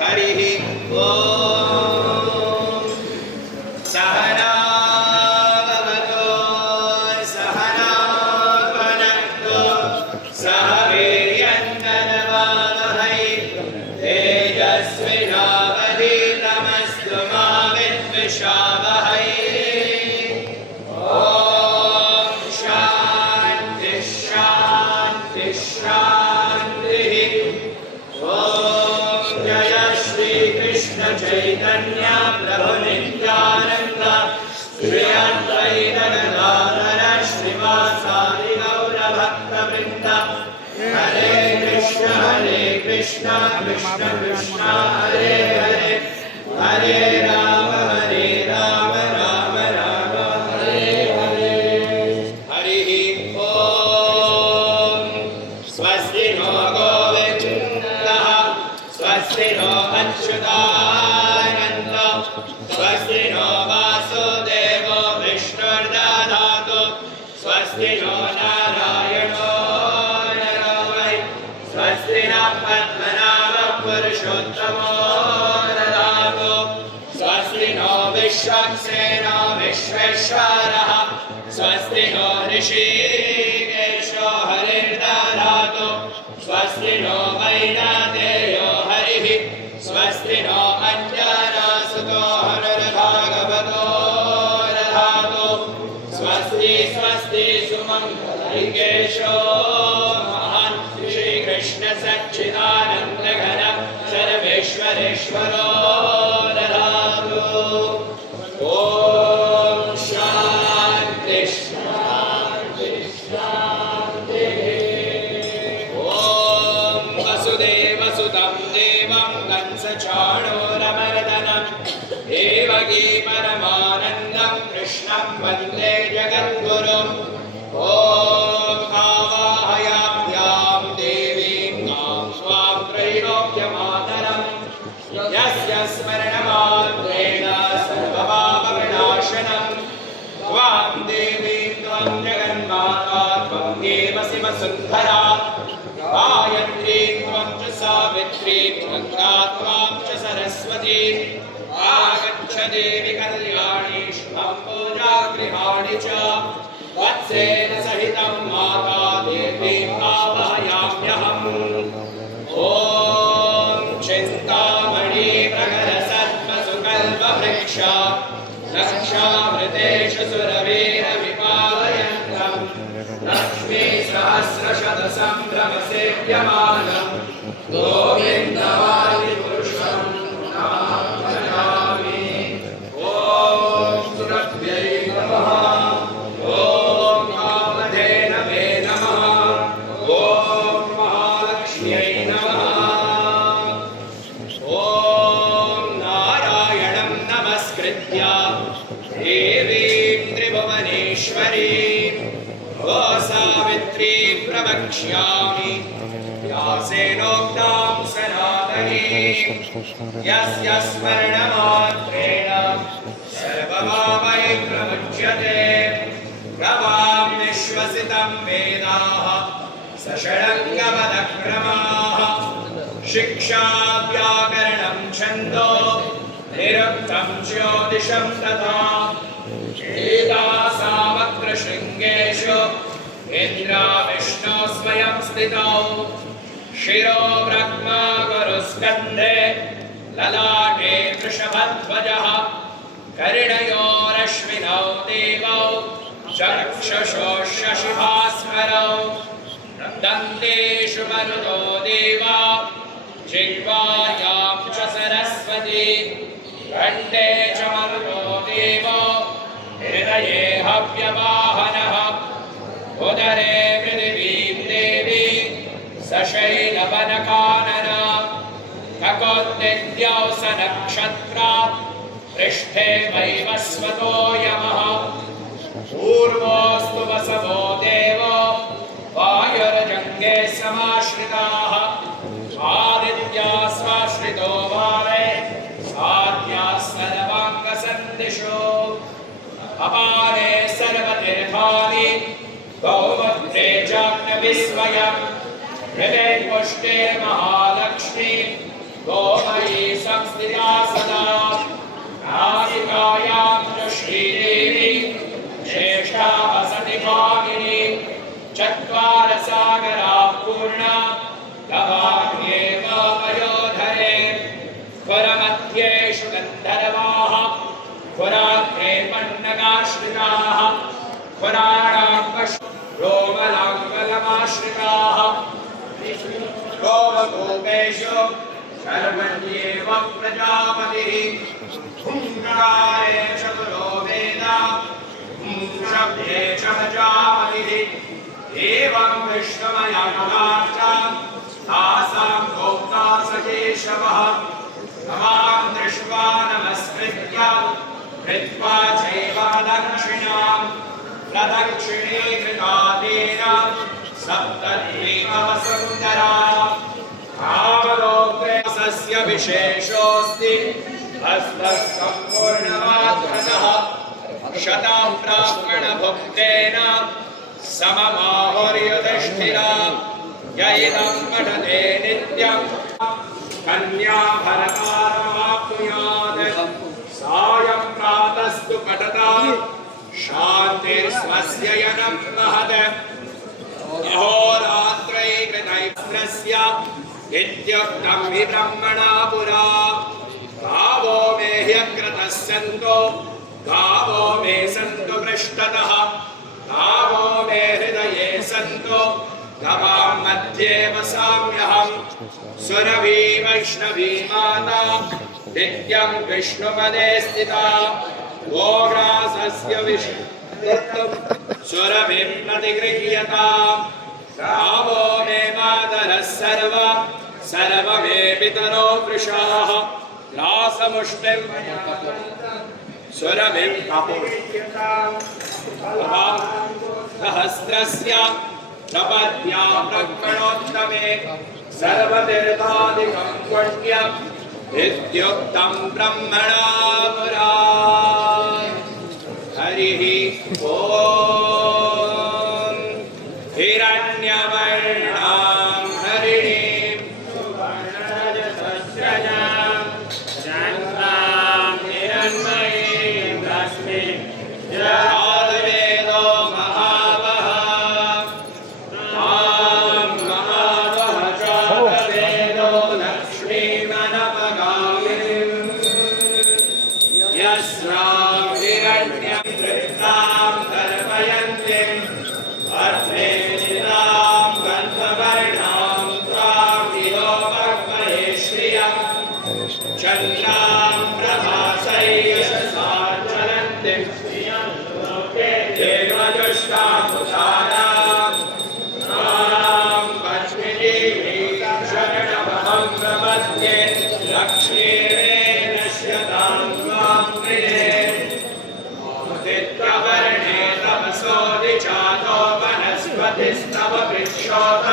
हरिः ॐ सहना भवतु सहना भुनक्तु सह वीर्यङ्करवावहै तेजस्विनावधीतमस्तु मा विद्विषावहै चैतन्य प्रभु नित्यानंद श्री अद्वैत गदाधर श्रीवासादि गौर भक्तवृंद हरे कृष्ण कृष्ण कृष्ण हरे हरे हरे राम राम राम हरे हरे हरि ओम स्वस्ति नो गोविंदः स्वस्ति नो अच्युतानन्दः स्वस्ति नो वासुदेवो विष्णुर्दधातु स्वस्ति नो नारायणो नरो वै स्वस्ति नः पद्मनाभः पुरुषोत्तमो दधातु स्वस्ति नो विश्वक्सेनो विश्वेश्वरः स्वस्ति नो ऋषिकेशो हरिर्दधातु स्वस्ति नो वैनादेयो हरिः स्वस्ति नो अंजनासुतो हनुर्भागवतो दधातु स्वस्ति स्वस्ति सुमङ्गलैकेशो महान् श्रीकृष्ण सच्चिदानन्द घन सर्वेश्वरेश्वरो दधातु ॐ शान्ति शान्ति शान्तिः ॐ वसुदेवसुतं देवं कंसचाणूरमर्दनं देवकी परमानन्दं कृष्णं वन्दे जगद्गुरुम् ॐ आवाहयाम्यां देवीं मां स्वां त्रैलोक्यमातरं यस्य स्मरणमात्रेण सर्वपापविनाशनं त्वां देवीं त्वं जगन्माता त्वं देव शिवसुन्दरा गायत्री त्वं च सावित्री गङ्गा त्वां च सरस्वती आगच्छ देवि कल्याणी शुभं पूजागृहाणि च वत्सेन सहितं माता देवीम् आवाहयाम्यहम् ॐ चिन्तामणि प्रकरसत्त्वसुकल्पवृक्ष रक्षामृतेषु सुरवीरविपालयन्तं लक्ष्मी सहस्रशतसम्भ्रमसेव्यमानं गोविन्दवादिपुरुषं नमामि ॐ सुरभ्यै नमः ॐ कामधेनवे नमः ॐ महालक्ष्म्यै नमः ॐ नारायणं नमस्कृत्य देवीं त्रिभुवनेश्वरीं सावित्रीं प्रवक्ष्यामि व्यासेनोक्तां सनातनीं यस्य स्मरणमात्रेण सर्वपापै प्रमुच्यते प्रभां निश्वसितं वेदाः सषडङ्गपदक्रमाः शिक्षा व्याकरणं छन्दो निरुक्तं ज्योतिषं तथा एतासामग्रशृङ्गेषु इन्द्रा विष्णु स्वयं स्थितौ शिरो ब्रह्मा गुरुस्कन्धे ललाटे वृषभध्वजः कर्णयोरश्विनौ देवौ चक्षुषो शशिभास्करौ दन्तेषु मरुतो देवा जिह्वायां च सरस्वती कण्ठे च मरुतो देवो हृदये हव्यवाहनः उदरे पृथिवीं देवी सशैलवनकानना ककोद्दिद्यौ सनक्षत्रा पृष्ठे वैवस्वतो यमः पूर्वोऽस्तु वसवो देवो वायुर्जङ्गे समाश्रिताः आदित्याः स्वाश्रितो वारे साध्याः सर्वाङ्गसन्दिशो अपारे सर्वतीर्थानि गौमत्रे चाग्नविस्वयं हृदे पुष्टे महालक्ष्मी गोमयी स्थिता सदा नासिकायां च श्रीदेवी ज्येष्ठा वसति भागिनी चत्वारसागरा पूर्णा गवाग्न्येव पयोधरे पुरमध्येषु गन्धर्वाः पुराग्रे पन्नगाश्रिताः पुराणाङ्गश् रोमलाङ्गलमाश्रिताः रोमगोपेषु शर्मण्येव प्रजापतिः हुङ्कारेष पुरो वेद शब्देश प्रजापतिः एवं विश्वमयमार्चां तासां भोक्ता स केशवः तमां दृष्ट्वा नमस्कृत्य कृत्वा चैव दक्षिणां प्रदक्षिणे कृता तेन सप्तद्वीपवसुन्धरा कामलोकस्य विशेषोऽस्ति हस्तः सम्पूर्णमात्रतः शतं ब्राह्मणभुक्तेन सममाहुर्युधिष्ठिरा य इदं पठते नित्यं कन्याभरतारमाप्नुयात् सायं प्रातस्तु पठता शान्तिर्स्वस्य यनं महत् अहोरात्रै कृतैस्त्रस्य इत्युक्तं हि ब्रह्मणा पुरा गावो मे ह्यक्रतः सन्तो गावो मे सन्तु पृष्ठतः गावो मे हृदये सन्तो गवां मध्ये वसाम्यहम् सुरभि वैष्णवी माता नित्यं विष्णुपदे स्थिता गोग्रासस्य विष्णुत्वं सुरभिं प्रतिगृह्यताम् गावो मे मातरः सर्वमे पितरो वृषाः ग्रासमुष्टिं सुरभिं कपुष्यताम् सहस्रस्य प्रपद्या ब्रह्मणोत्तमे सर्वतीर्थादिकं पुण्यम् इत्युक्तं ब्रह्मणा पुरा हरिः ॐ हिरण्यवर्णां हरिणीं सुवर्णरजतस्रजां चन्द्रां हिरण्मयीं रश्मिं वेदो महावः तां महावः चावेदो लक्ष्मीमनपगामिनीं यस्यां हिरण्यं तृप्तां तर्पयन्तीं अर्थे निदां गन्धवर्णां त्वां विलोकमये श्रियं चन्द्रां प्रभासैषसा चलन्तीं देवजुष्टामुदारां तां पद्मिनीं शरणमहं प्रपद्ये लक्ष्मीरेण नश्यतां त्वां प्रिये उदितवर्णे तमसो दिचातो वनस्पतिस्तव वृक्षोत